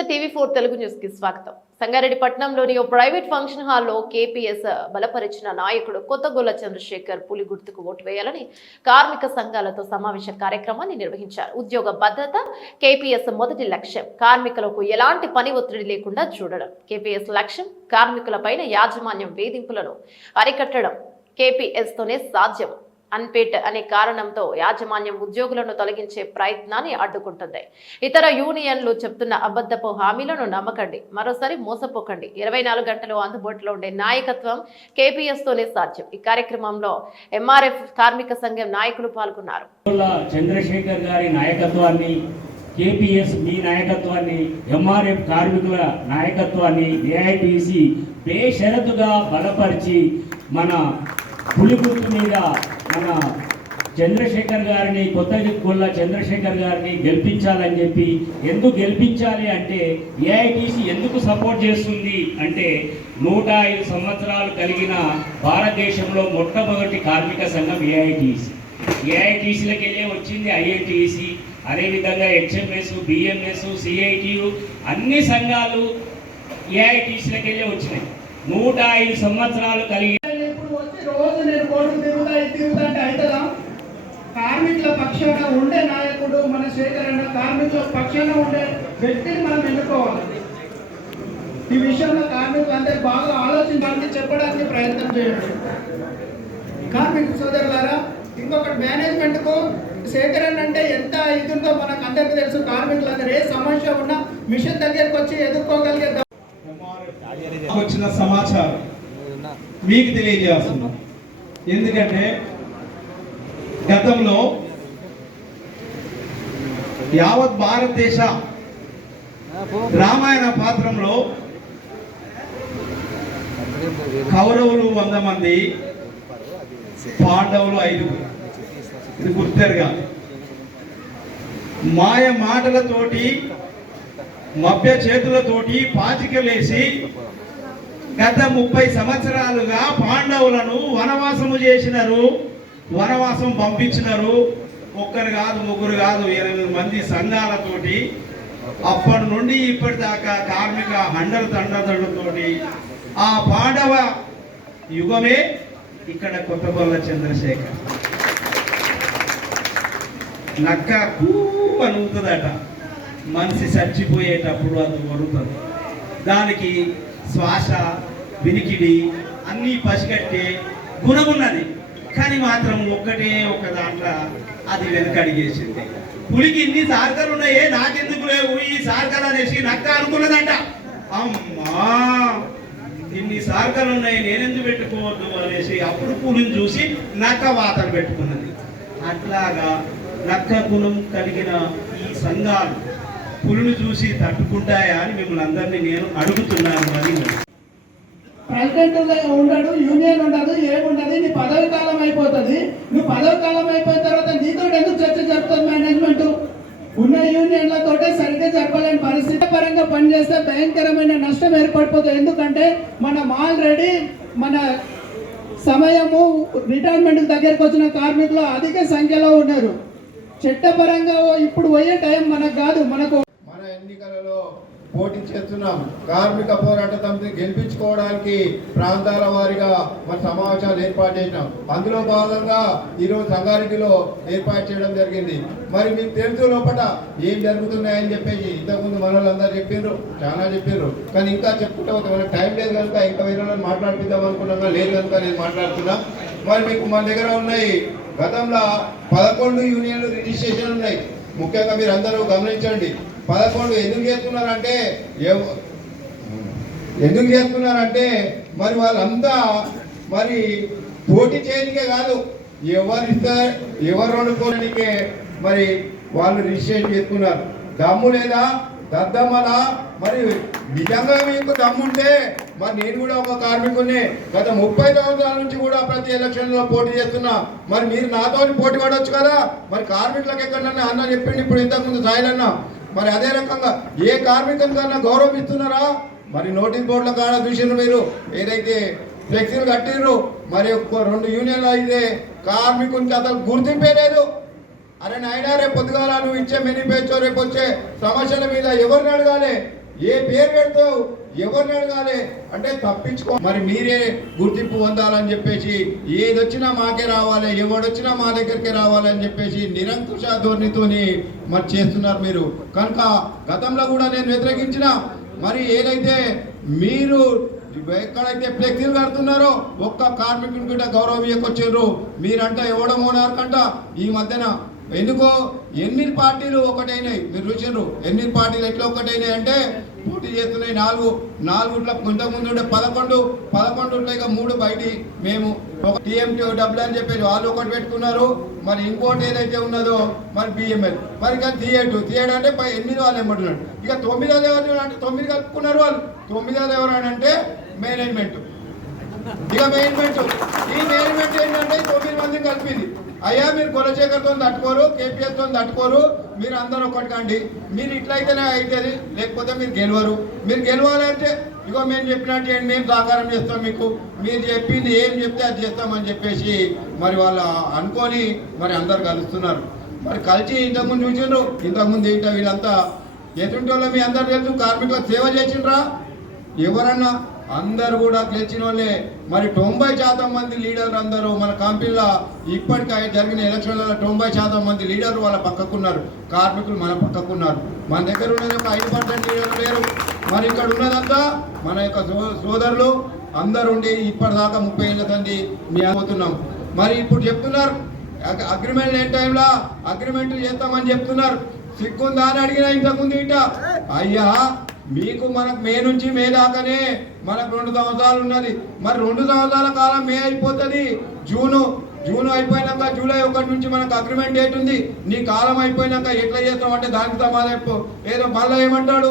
నమస్తే టీవీ4 తెలుగు న్యూస్ కి స్వాగతం. సంగారెడ్డి పట్టణంలోని ఓ ప్రైవేట్ ఫంక్షన్ హాల్లో కేపీఎస్ బలపరిచిన నాయకుడు కొత్తగొల్ల చంద్రశేఖర్ పులి గుర్తుకు ఓటు వేయాలని కార్మిక సంఘాలతో సమావేశ కార్యక్రమాన్ని నిర్వహించారు. ఉద్యోగ భద్రత కేపీఎస్ మొదటి లక్ష్యం. కార్మికులకు ఎలాంటి పని ఒత్తిడి లేకుండా చూడడం కేపీఎస్ లక్ష్యం. కార్మికులపైన యాజమాన్యం వేధింపులను అరికట్టడం కేపీఎస్ తోనే సాధ్యం. అన్పేట్ అనే కారణంతో యాజమాన్యం ఉద్యోగులను తొలగించే ప్రయత్నాన్ని అడ్డుకుంటుంది. ఇతర యూనియన్లు చెప్తున్న అబద్ధపు హామీలను నమ్మకండి, మరోసారి మోసపోకండి. 24 గంటలు అందుబాటులో ఉండే నాయకత్వం కేపీఎస్ తోనే సాధ్యం. ఈ కార్యక్రమంలో ఎంఆర్ఎఫ్ కార్మిక సంఘం నాయకులు పాల్గొన్నారు. చంద్రశేఖర్ గారి నాయకత్వాన్ని, కేపీఎస్ మీ నాయకత్వాన్ని, ఎంఆర్ఎఫ్ కార్మికుల నాయకత్వాన్ని ఏఐటీసీ బేషరతుగా బలపరిచి మన పులి గుర్తు మీద మన చంద్రశేఖర్ గారిని, కొత్తగొల్ల చంద్రశేఖర్ గారిని గెలిపించాలని చెప్పి, ఎందుకు గెలిపించాలి అంటే ఏఐటీసీ ఎందుకు సపోర్ట్ చేస్తుంది అంటే 105 సంవత్సరాలు కలిగిన భారతదేశంలో మొట్టమొదటి కార్మిక సంఘం ఏఐటీసీ. ఏఐటీసీలకు వెళ్ళే వచ్చింది ఐఐటీసీ, అదేవిధంగా హెచ్ఎంఎస్, బిఎంఎస్, సిఐటియు అన్ని సంఘాలు ఏఐటీసీలకు వెళ్ళే వచ్చినాయి. 105 సంవత్సరాలు కలిగి రోజు నేను కోర్టు తిరుగుతుంటే అవుతుందా? కార్మికుల పక్షాన ఉండే నాయకుడు మన శేఖర్ అన్న, కార్మికుల పక్షాన ఉండే వ్యక్తిని మనం ఎన్నుకోవాలి. ఈ విషయంలో కార్మికులు అందరూ బాగా ఆలోచించాలని చెప్పడానికి ప్రయత్నం చేయండి. కార్మిక సోదరులారా, ఇంకొకటి మేనేజ్మెంట్కు శేఖర్ అన్న అంటే ఎంత ఇదిందో మనకు అందరికీ తెలుసు. కార్మికులందరూ ఏ సమస్య ఉన్నా మిషన్ దగ్గరకు వచ్చి ఎదుర్కోగలిగే వచ్చిన సమాచారం మీకు తెలియజేస్తున్నాం. ఎందుకంటే గతంలో యావత్ భారతదేశ రామాయణ పాత్రంలో కౌరవులు 100 మంది, పాండవులు 5. ఇది గుర్తెరగా మాయ మాటలతోటి, మభ్య చేతులతోటి పాచికలేసి గత 30 సంవత్సరాలుగా పాండవులను వనవాసము చేసినారు, వనవాసం పంపించినారు. ఒక్కరు కాదు, ముగ్గురు కాదు, 8 మంది సంఘాలతోటి అప్పటి నుండి ఇప్పటిదాకా కార్మిక తండతోటి ఆ పాండవ యుగమే ఇక్కడ కొత్తగొల్ల చంద్రశేఖర్. నక్క అనుగుతుందట, మనిషి చచ్చిపోయేటప్పుడు అది వరుతుంది. దానికి శ్వాస, వినికిడి అన్నీ పసిగట్టే గుణమున్నది. కానీ మాత్రం ఒక్క దాంట్లో అది వెనకడిగేసింది. పులికి ఇన్ని సార్కలు ఉన్నాయే, నాకెందుకు లేవు ఈ సార్కలు అనేసి నక్క అనుకున్నదంట. అమ్మా, ఇన్ని సార్కలు ఉన్నాయి, నేనెందుకు పెట్టుకోవద్దు అనేసి అప్పుడు పులిని చూసి నక్క వాతలు పెట్టుకున్నది. అట్లాగా నక్క గుణం కలిగిన ఈ సంఘాలు పులిని చూసి తట్టుకుంటాయా అని మిమ్మల్ని అందరినీ నేను అడుగుతున్నాను. అని ప్రెసిడెంట్ ఉండడు, యూనియన్ ఉండదు, ఏముండదు. నీ పదవి కాలం అయిపోతుంది. నువ్వు పదవి కాలం అయిపోయిన తర్వాత నీతో ఎందుకు చర్చ జరుపుతుంది మేనేజ్మెంట్? ఉన్న యూనియన్లతో సరిగ్గా జరపలేని పరిస్థితి పరంగా పనిచేస్తే భయంకరమైన నష్టం ఏర్పడిపోతుంది. ఎందుకంటే మనం ఆల్రెడీ మన సమయము రిటైర్మెంట్ దగ్గరకు వచ్చిన కార్మికులు అధిక సంఖ్యలో ఉన్నారు. చట్టపరంగా ఇప్పుడు పోయే టైం మనకు కాదు. మన ఎన్నికలలో పోటీ చేస్తున్నాం. కార్మిక పోరాట సమితి గెలిపించుకోవడానికి ప్రాంతాల వారీగా మన సమావేశాలు ఏర్పాటు చేసినాం. అందులో భాగంగా ఈరోజు సంగారెడ్డిలో ఏర్పాటు చేయడం జరిగింది. మరి మీకు తెలుసు లోపల ఏం జరుగుతున్నాయని చెప్పేసి ఇంతకుముందు మన వాళ్ళందరూ చెప్పారు, చాలా చెప్పారు. కానీ ఇంకా చెప్పుకుంటే మనకు టైం లేదు కనుక ఇంకా వేరే వాళ్ళని మాట్లాడిద్దాం అనుకున్నాం, లేదు కనుక నేను మాట్లాడుతున్నా. మరి మీకు మన దగ్గర ఉన్నాయి, గతంలో 11 యూనియన్లు రిజిస్ట్రేషన్ ఉన్నాయి. ముఖ్యంగా మీరు అందరూ గమనించండి. 11 ఎందుకు చేస్తున్నారంటే మరి వాళ్ళంతా మరి పోటీ చేయడానికే కాదు, ఎవరు వండుకోవడానికే మరి వాళ్ళు రిజిస్ట్రేషన్ చేసుకున్నారు. దమ్ము లేదా, దద్దమ్మలా? మరి నిజంగా మీకు దమ్ముంటే మరి నేను కూడా ఒక కార్మికుడిని, గత 30 సంవత్సరాల నుంచి కూడా ప్రతి ఎలక్షన్లో పోటీ చేస్తున్నా. మరి మీరు నాతో పోటీ పడవచ్చు కదా. మరి కార్మికులకు ఎక్కడన్నా అన్న చెప్పిండి ఇప్పుడు ఇంతకుముందు సాయిలన్న. మరి అదే రకంగా ఏ కార్మికులకన్నా గౌరవం ఇస్తున్నారా? మరి నోటీస్ బోర్డుల కాడ చూసినారు మీరు, ఏదైతే ఫ్లెక్సీలు కట్టిర్రు, మరి 2 యూనియన్లు అయితే కార్మికునికి అసలు గుర్తింపే లేదు. అరే నాయనా, రేపు పొద్దుగాల నువ్వు ఇచ్చే మేనిఫెస్టో, రేపు వచ్చే సమస్యల మీద ఎవరిని అడగాలి? ఏ పేరు పెడతావు, ఎవరిని అడగాలి అంటే తప్పించుకో. మరి మీరే గుర్తింపు పొందాలని చెప్పేసి ఏదొచ్చినా మాకే రావాలి, ఎవడొచ్చినా మా దగ్గరికి రావాలని చెప్పేసి నిరంకుశ ధోరణితోని మరి చేస్తున్నారు మీరు. కనుక గతంలో కూడా నేను వ్యతిరేకించిన, మరి ఏదైతే మీరు ఎక్కడైతే ఫ్లెక్సీలు కడుతున్నారో ఒక్క కార్మికుని కూడా గౌరవం ఇవ్వకొచ్చారు. మీరంట ఎవడో మోనార్కంట ఈ మధ్యన ఎందుకో 8 పార్టీలు ఒకటైనాయి. మీరు చూసారు 8 పార్టీలు ఎట్లా ఒకటైనాయి అంటే పోటీ చేస్తున్నాయి. 4 ఇంతకుముందు ఉండే 11 ఇక 3 బయటి. మేము ఒక టీఎంటీ డబ్బులు అని చెప్పేసి వాళ్ళు ఒకటి పెట్టుకున్నారు. మరి ఇంకోటి ఏదైతే ఉన్నదో మరి బిఎంఎల్, మరి ఇక థియేటర్ అంటే 8 వాళ్ళు ఏమంటున్నారు. ఇక 9వ ఎవరు అంటే 9 కలుపుకున్నారు వాళ్ళు. 9వ ఎవరు అంటే మేనేజ్మెంట్. ఇక మేనేజ్మెంట్ ఈ మేనేజ్మెంట్ ఏంటంటే 9 మందిని కలిపింది. అయ్యా మీరు కులశేఖర్తో తట్టుకోరు, కేపీఎస్తో తట్టుకోరు, మీరు అందరూ ఒకటి కండి. మీరు ఇట్లయితేనే అవుతుంది, లేకపోతే మీరు గెలవరు. మీరు గెలవాలంటే ఇగో మేము చెప్పినట్టు చేయండి, మేము సహకారం చేస్తాం మీకు, మీరు చెప్పింది ఏం చెప్తే అది చేస్తామని చెప్పేసి మరి వాళ్ళు అనుకొని మరి అందరు కలుస్తున్నారు. మరి కలిసి ఇంతకుముందు చూసిండ్రు, ఇంతకుముందు ఏంటో వీళ్ళంతా ఎటువంటి వాళ్ళు మీ అందరు తెలుసు. కార్మికులకు సేవ చేసిండ్రా ఎవరన్నా? అందరు కూడా గెలిచిన వాళ్ళే. మరి 90% మంది లీడర్లు అందరూ మన కంపెనీలో ఇప్పటికీ జరిగిన ఎలక్షన్లలో 90% మంది లీడర్లు వాళ్ళ పక్కకున్నారు, కార్మికులు మన పక్కకున్నారు. మన దగ్గర ఉన్నది ఒక 5% లీడర్లు లేరు. మరి ఇక్కడ ఉన్నదంతా మన యొక్క సోదరులు అందరు ఉండి ఇప్పటిదాకా 30 ఏళ్ళ తండ్రి మీ అనుకుంటున్నాం. మరి ఇప్పుడు చెప్తున్నారు అగ్రిమెంట్ లేని టైంలో అగ్రిమెంట్ చేస్తామని చెప్తున్నారు. సిగ్గుందా అని అడిగినా ఇంతకుముందు ఇట. అయ్యా మీకు మనకు మే నుంచి మే దాకానే మనకు 2 సంవత్సరాలు ఉన్నది. మరి 2 సంవత్సరాల కాలం మే అయిపోతుంది, జూన్ అయిపోయినాక జూలై 1 నుంచి మనకు అగ్రిమెంట్ డేట్ ఉంది. నీ కాలం అయిపోయినాక ఎట్లా చేస్తాం అంటే దానికి సమాధానం ఏదో మళ్ళీ ఏమంటాడు.